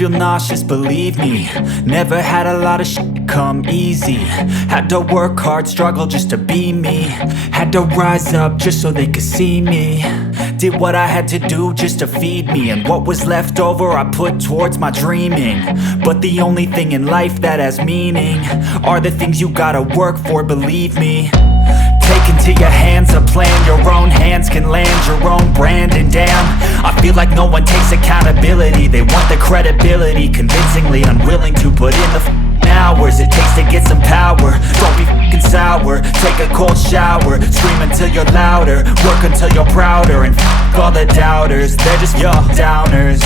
feel nauseous, believe me. Never had a lot of shit come easy. Had to work hard, struggle just to be me. Had to rise up just so they could see me. Did what I had to do just to feed me. And what was left over I put towards my dreaming. But the only thing in life that has meaning are the things you gotta work for, believe me. Take into your hands a plan. Your own hands can land your own brand. And damn, I feel like no one takes accountability. They want the credibility, convincingly unwilling to put in the hours it takes to get some power. Don't be f***ing sour. Take a cold shower. Scream until you're louder. Work until you're prouder. And f*** all the doubters, they're just your downers.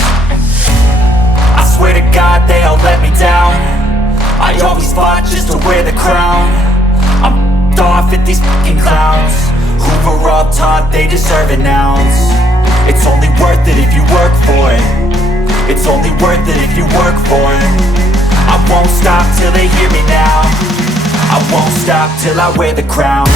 I swear to God they all let me down. I always fought just to wear the crown. I'm off at these fucking clowns who were all taught they deserve an ounce. It's only worth it if you work for it. It's only worth it if you work for it. I won't stop till they hear me now. I won't stop till I wear the crown.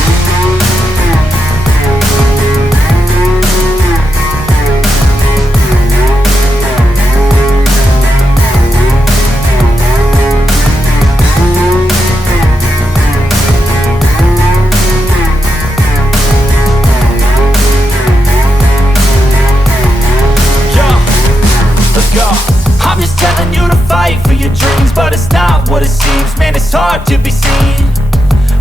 I'm just telling you to fight for your dreams, but it's not what it seems. Man, it's hard to be seen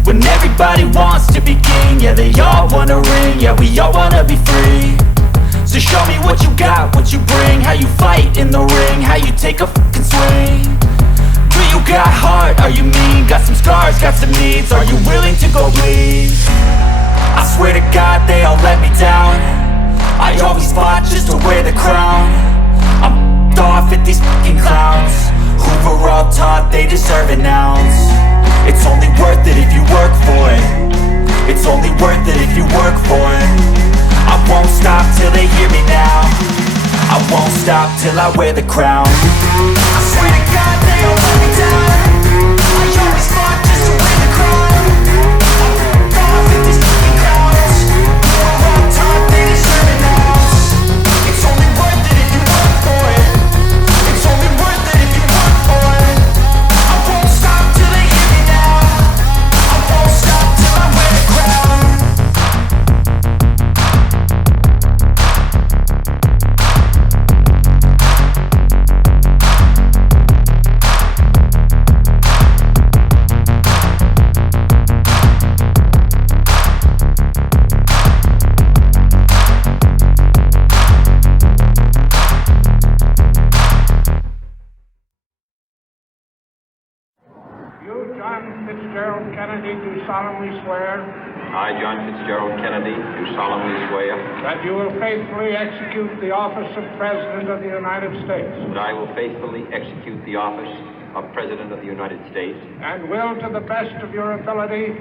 when everybody wants to be king. Yeah, they all wanna ring, yeah, we all wanna be free. So show me what you got, what you bring. How you fight in the ring, how you take a fucking swing. Do you got heart, are you mean? Got some scars, got some needs, are you willing to go bleed? I swear to God they all let me down. I always fought just to wear the crown. I'm off at these fucking clowns who were all taught they deserve an ounce. It's only worth it if you work for it. It's only worth it if you work for it. I won't stop till they hear me now. I won't stop till I wear the crown. I swear to God they all let me down. I always fought just to wear the crown. I'm off at these fucking clowns who were all taught they deserve an ounce. It's only worth it if you work for it. It's only worth it if you work for it. I won't stop till they hear me now. I won't stop till I wear the crown. Kennedy, do solemnly swear I, John Fitzgerald Kennedy, do solemnly swear that you will faithfully execute the office of President of the United States that I will faithfully execute the office of President of the United States and will, to the best of your ability,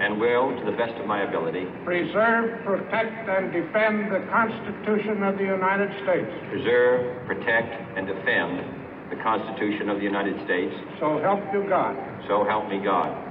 and will, to the best of my ability, preserve, protect, and defend the Constitution of the United States. preserve, protect, and defend the Constitution of the United States. So help you God. So help me God.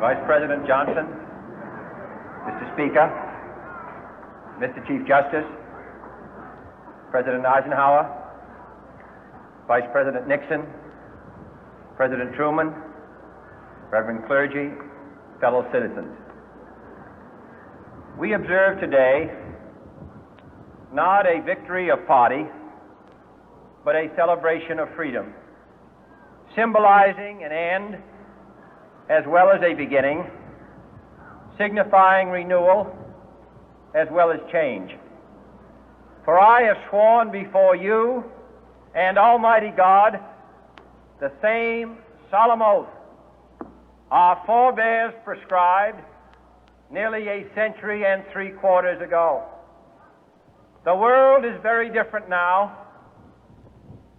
Vice President Johnson, Mr. Speaker, Mr. Chief Justice, President Eisenhower, Vice President Nixon, President Truman, Reverend clergy, fellow citizens. We observe today not a victory of party, but a celebration of freedom, symbolizing an end as well as a beginning, signifying renewal as well as change. For I have sworn before you and Almighty God the same solemn oath our forebears prescribed nearly a century and 3/4 ago. The world is very different now,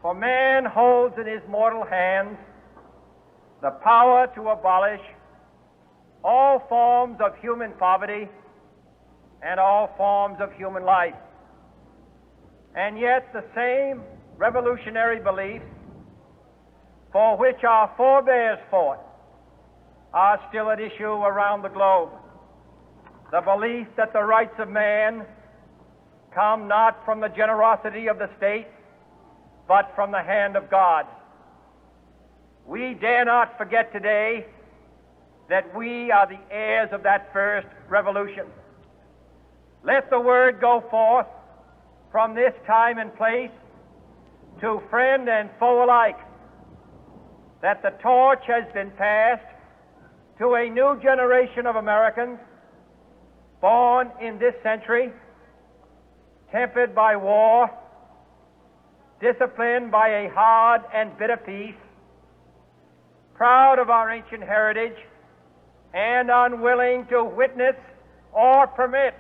For man holds in his mortal hands the power to abolish all forms of human poverty and all forms of human life. And yet the same revolutionary beliefs for which our forebears fought are still at issue around the globe. The belief that the rights of man come not from the generosity of the state, but from the hand of God. We dare not forget today that we are the heirs of that first revolution. Let the word go forth from this time and place to friend and foe alike that the torch has been passed to a new generation of Americans born in this century, tempered by war, disciplined by a hard and bitter peace, proud of our ancient heritage, and unwilling to witness or permit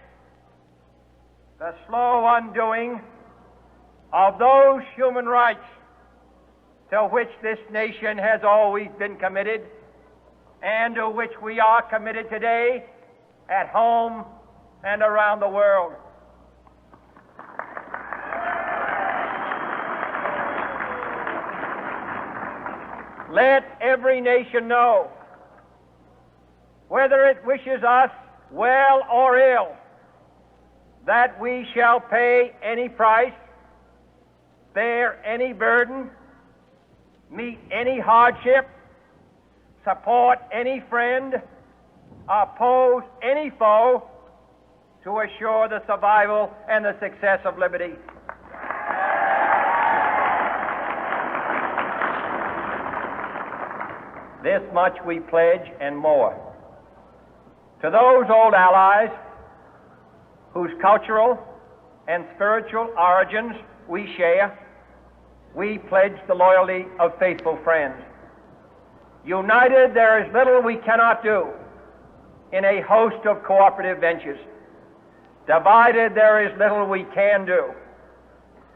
the slow undoing of those human rights to which this nation has always been committed and to which we are committed today at home and around the world. Let every nation know, whether it wishes us well or ill, that we shall pay any price, bear any burden, meet any hardship, support any friend, oppose any foe, to assure the survival and the success of liberty. This much we pledge and more. To those old allies whose cultural and spiritual origins we share, we pledge the loyalty of faithful friends. United, there is little we cannot do in a host of cooperative ventures. Divided, there is little we can do,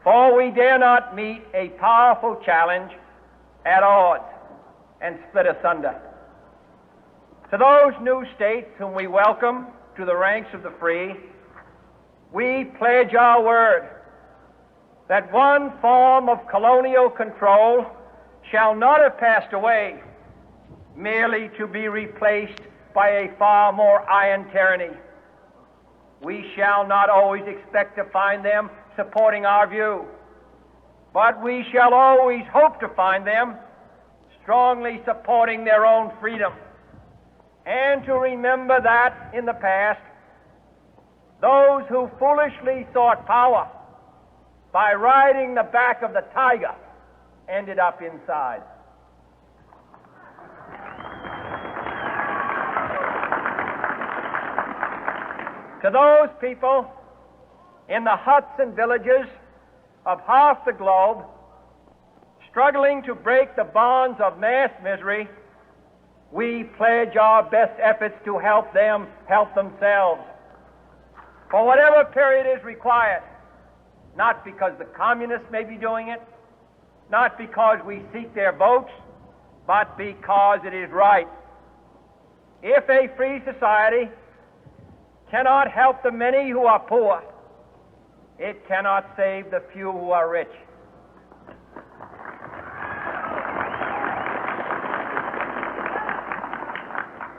for we dare not meet a powerful challenge at odds and split asunder. To those new states whom we welcome to the ranks of the free, we pledge our word that one form of colonial control shall not have passed away merely to be replaced by a far more iron tyranny. We shall not always expect to find them supporting our view, but we shall always hope to find them strongly supporting their own freedom, and to remember that in the past, those who foolishly sought power by riding the back of the tiger ended up inside. To those people in the huts and villages of half the globe struggling to break the bonds of mass misery, we pledge our best efforts to help them help themselves for whatever period is required, not because the communists may be doing it, not because we seek their votes, but because it is right. If a free society cannot help the many who are poor, it cannot save the few who are rich.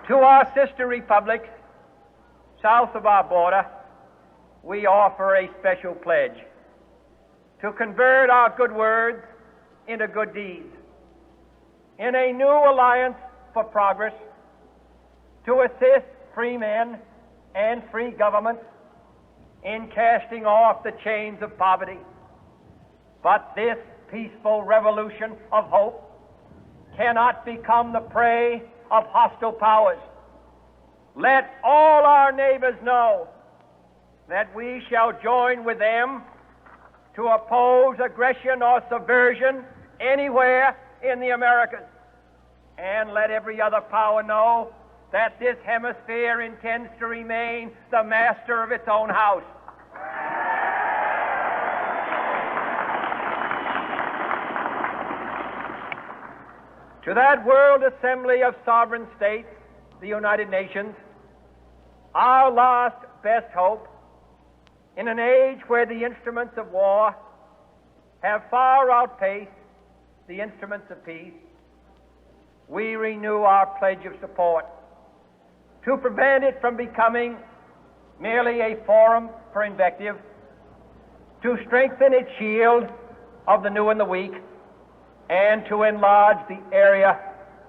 To our sister republics south of our border, we offer a special pledge to convert our good words into good deeds, in a new alliance for progress, to assist free men and free governments in casting off the chains of poverty. But this peaceful revolution of hope cannot become the prey of hostile powers. Let all our neighbors know that we shall join with them to oppose aggression or subversion anywhere in the Americas. And let every other power know that this hemisphere intends to remain the master of its own house. To that world assembly of sovereign states, the United Nations, our last best hope, in an age where the instruments of war have far outpaced the instruments of peace, we renew our pledge of support to prevent it from becoming merely a forum for invective, to strengthen its shield of the new and the weak, and to enlarge the area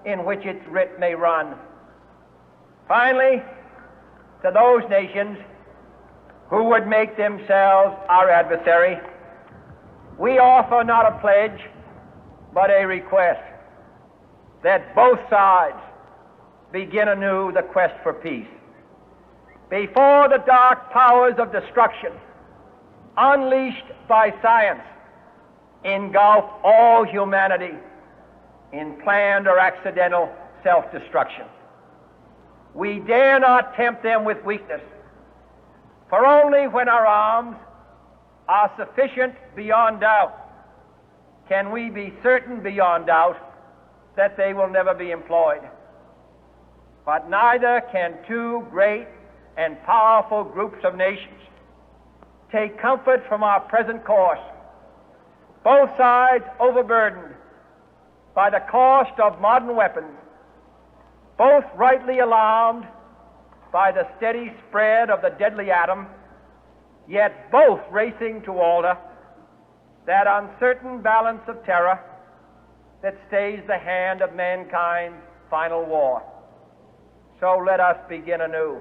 in which its writ may run. Finally, to those nations who would make themselves our adversary, we offer not a pledge, but a request that both sides begin anew the quest for peace. Before the dark powers of destruction, unleashed by science, engulf all humanity in planned or accidental self-destruction, we dare not tempt them with weakness, for only when our arms are sufficient beyond doubt can we be certain beyond doubt that they will never be employed. But neither can two great and powerful groups of nations take comfort from our present course, both sides overburdened by the cost of modern weapons, both rightly alarmed by the steady spread of the deadly atom, yet both racing to alter that uncertain balance of terror that stays the hand of mankind's final war. So let us begin anew,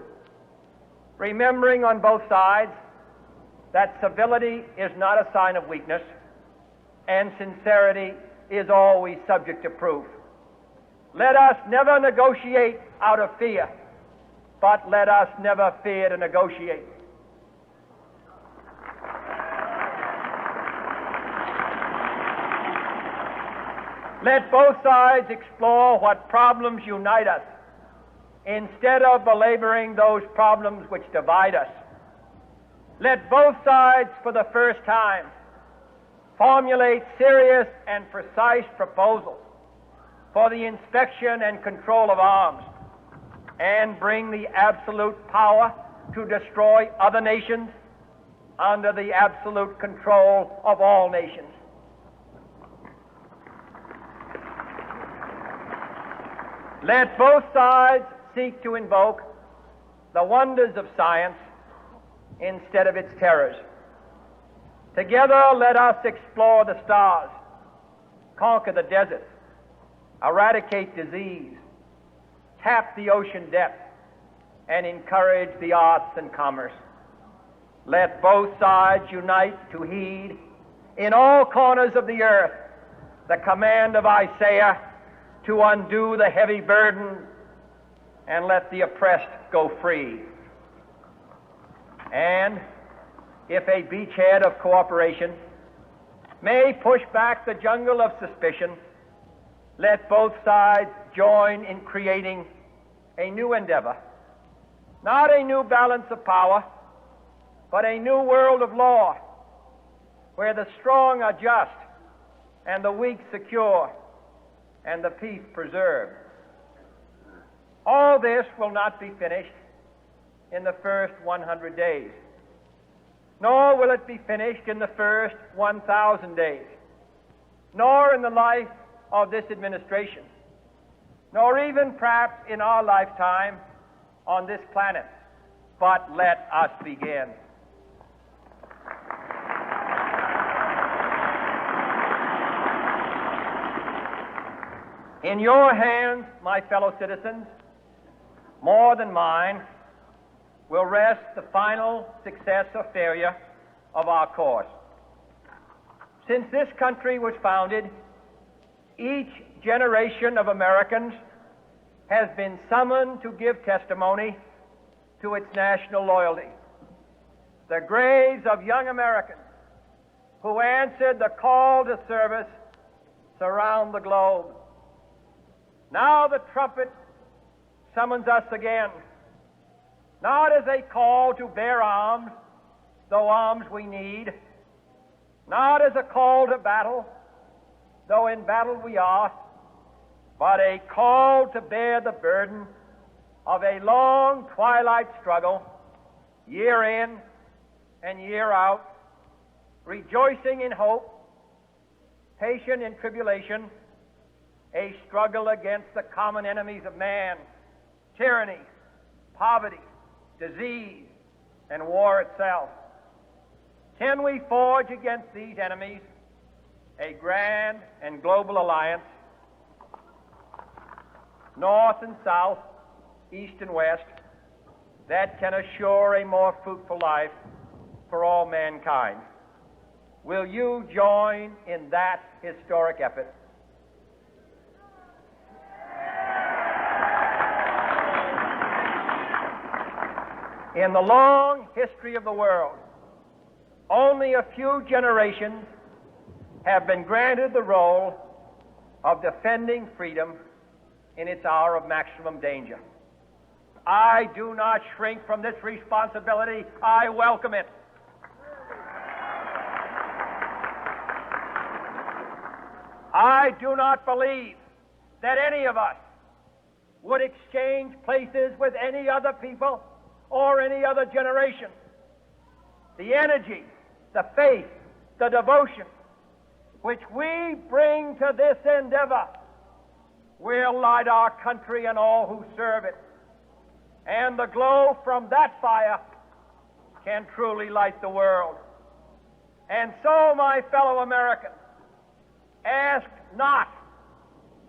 remembering on both sides that civility is not a sign of weakness, and sincerity is always subject to proof. Let us never negotiate out of fear, but let us never fear to negotiate. Let both sides explore what problems unite us, instead of belaboring those problems which divide us. Let both sides, for the first time, formulate serious and precise proposals for the inspection and control of arms, and bring the absolute power to destroy other nations under the absolute control of all nations. Let both sides seek to invoke the wonders of science instead of its terrors. Together, let us explore the stars, conquer the deserts, eradicate disease, tap the ocean depths, and encourage the arts and commerce. Let both sides unite to heed in all corners of the earth the command of Isaiah to undo the heavy burden and let the oppressed go free. And if a beachhead of cooperation may push back the jungle of suspicion, let both sides join in creating a new endeavor, not a new balance of power, but a new world of law, where the strong are just and the weak secure and the peace preserved. All this will not be finished in the first 100 days, nor will it be finished in the first 1,000 days, nor in the life of this administration, nor even perhaps in our lifetime on this planet. But let us begin. In your hands, my fellow citizens, more than mine, will rest the final success or failure of our course. Since this country was founded, each generation of Americans has been summoned to give testimony to its national loyalty. The graves of young Americans who answered the call to service surround the globe. Now the trumpet summons us again, not as a call to bear arms, though arms we need, not as a call to battle, though in battle we are, but a call to bear the burden of a long twilight struggle, year in and year out, rejoicing in hope, patient in tribulation, a struggle against the common enemies of man, tyranny, poverty, disease, and war itself. Can we forge against these enemies a grand and global alliance, north and south, east and west, that can assure a more fruitful life for all mankind? Will you join in that historic effort? In the long history of the world, only a few generations have been granted the role of defending freedom in its hour of maximum danger. I do not shrink from this responsibility. I welcome it. I do not believe that any of us would exchange places with any other people or any other generation. The energy, the faith, the devotion which we bring to this endeavor will light our country and all who serve it. And the glow from that fire can truly light the world. And so, my fellow Americans, ask not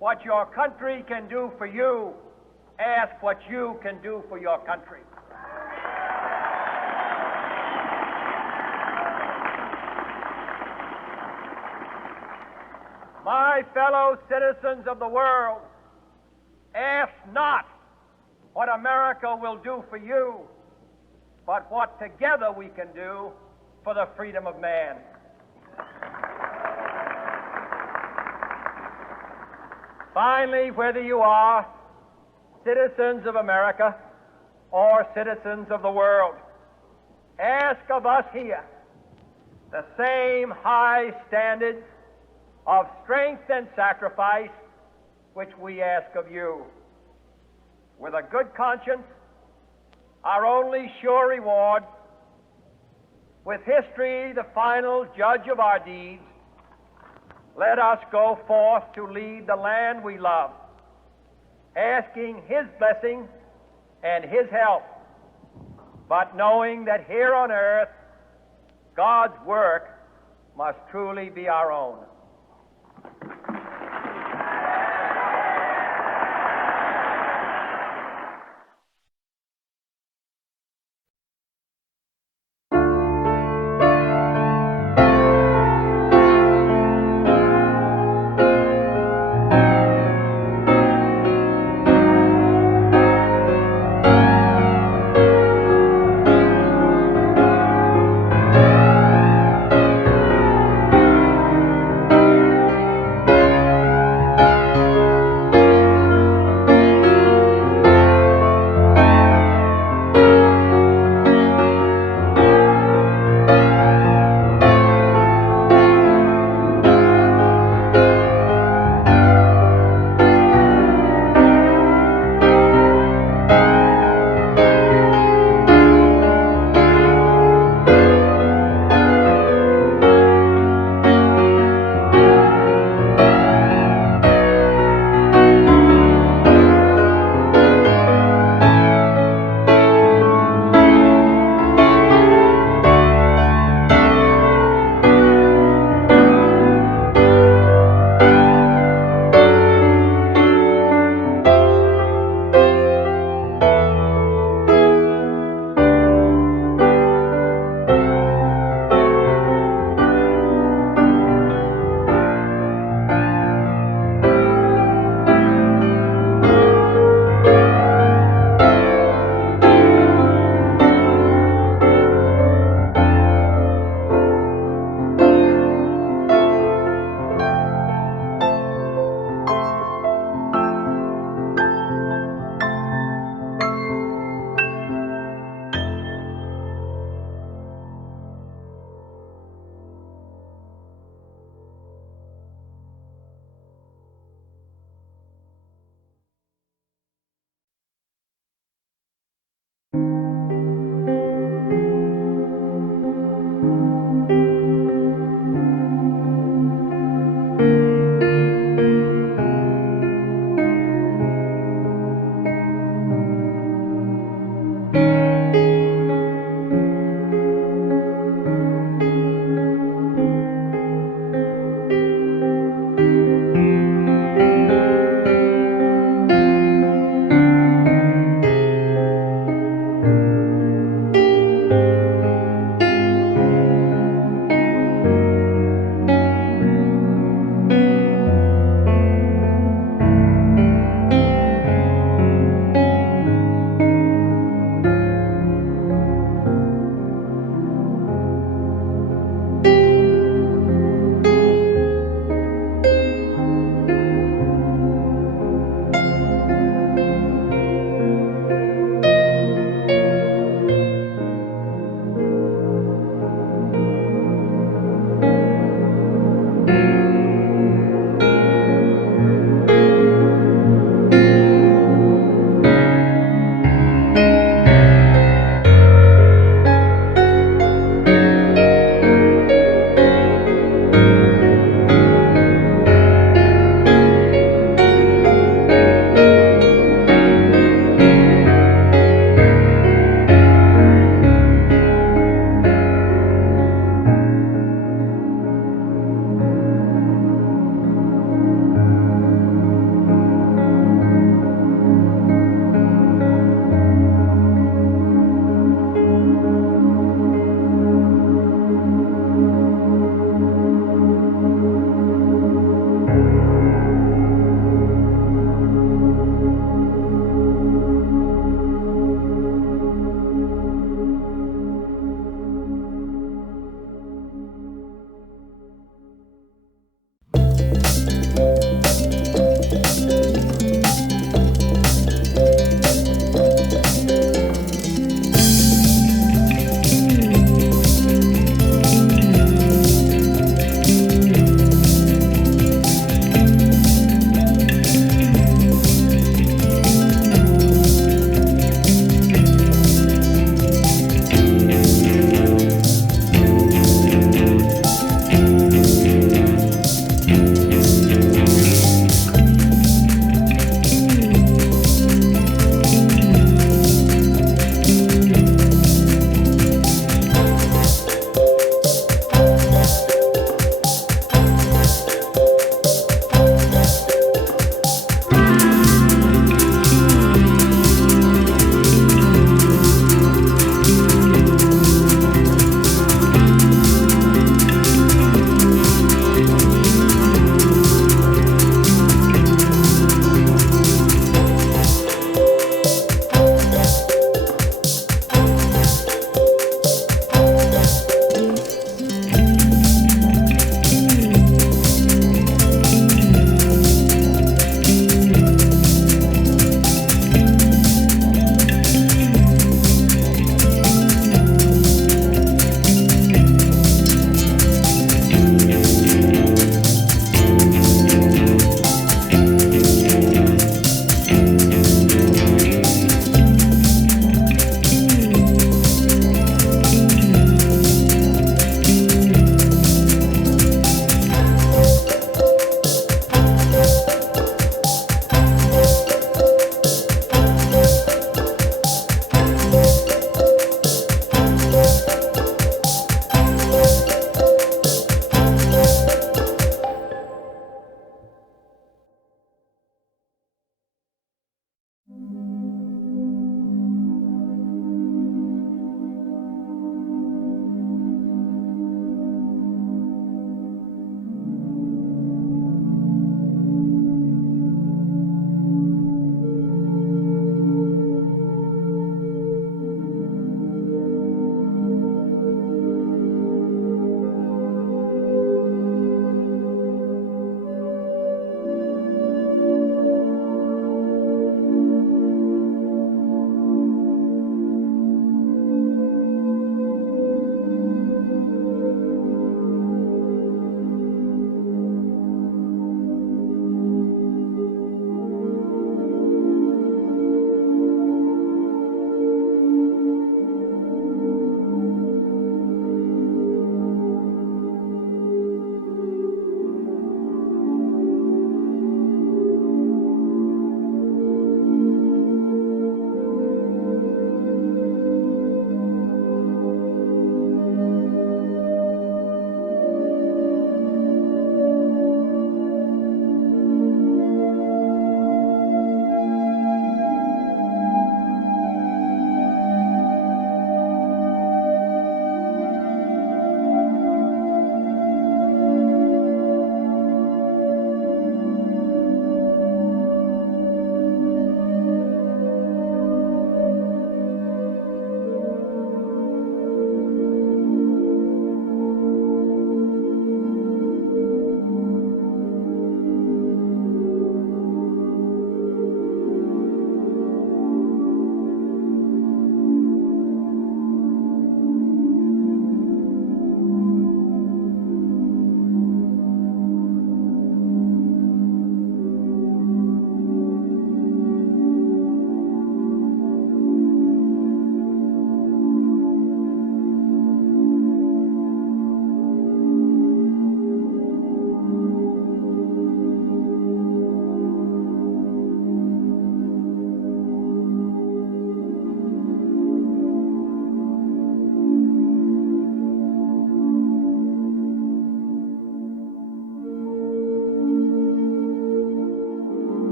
what your country can do for you. Ask what you can do for your country. My fellow citizens of the world, ask not what America will do for you, but what together we can do for the freedom of man. Finally, whether you are citizens of America or citizens of the world, ask of us here the same high standards of strength and sacrifice which we ask of you. With a good conscience, our only sure reward, with history the final judge of our deeds, let us go forth to lead the land we love, asking His blessing and His help, but knowing that here on earth God's work must truly be our own.